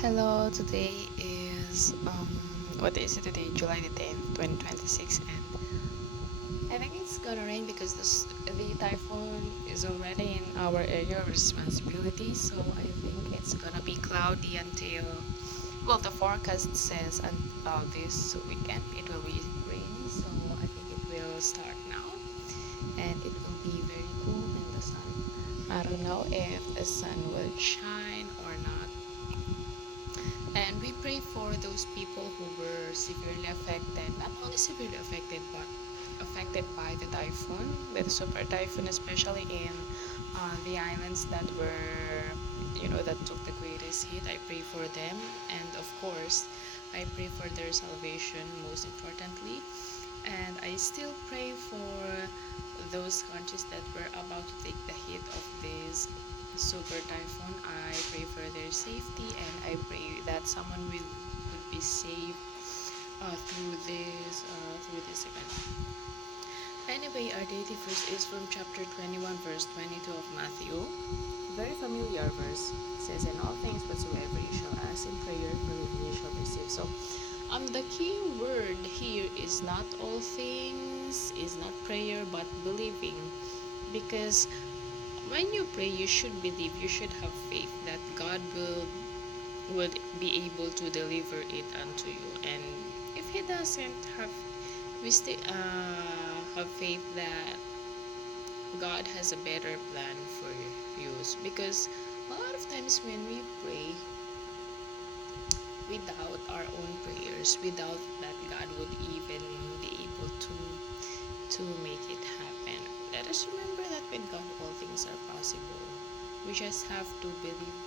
Hello, today is what day is it today? July the 10th, 2026, and I think it's gonna rain because the typhoon is already in our area of responsibility. So I think it's gonna be cloudy until the forecast says this weekend it will be rainy. So I think it will start now, and it will be very cool in the sun. I don't know if the sun will shine or not. And we pray for those people who were severely affected, not only severely affected, but affected by the typhoon, by the super typhoon, especially in the islands that that took the greatest hit. I pray for them, and of course, I pray for their salvation most importantly. And I still pray for those countries that were about to take the hit of this super typhoon. I pray for their safety, and I pray that someone would be saved through this event. Anyway, our daily verse is from chapter 21, verse 22 of Matthew. Very familiar verse. It says, "In all things whatsoever you shall ask in prayer, believe you shall receive." So, the key word here is not all things, is not prayer, but believing. Because when you pray, you should believe, you should have faith that God will be able to deliver it unto you. And if He doesn't have, we still have faith that God has a better plan for you. Because a lot of times when we pray, without our own prayers, without that God would even be able to make it happen. Let us remember that with God all things are possible. We just have to believe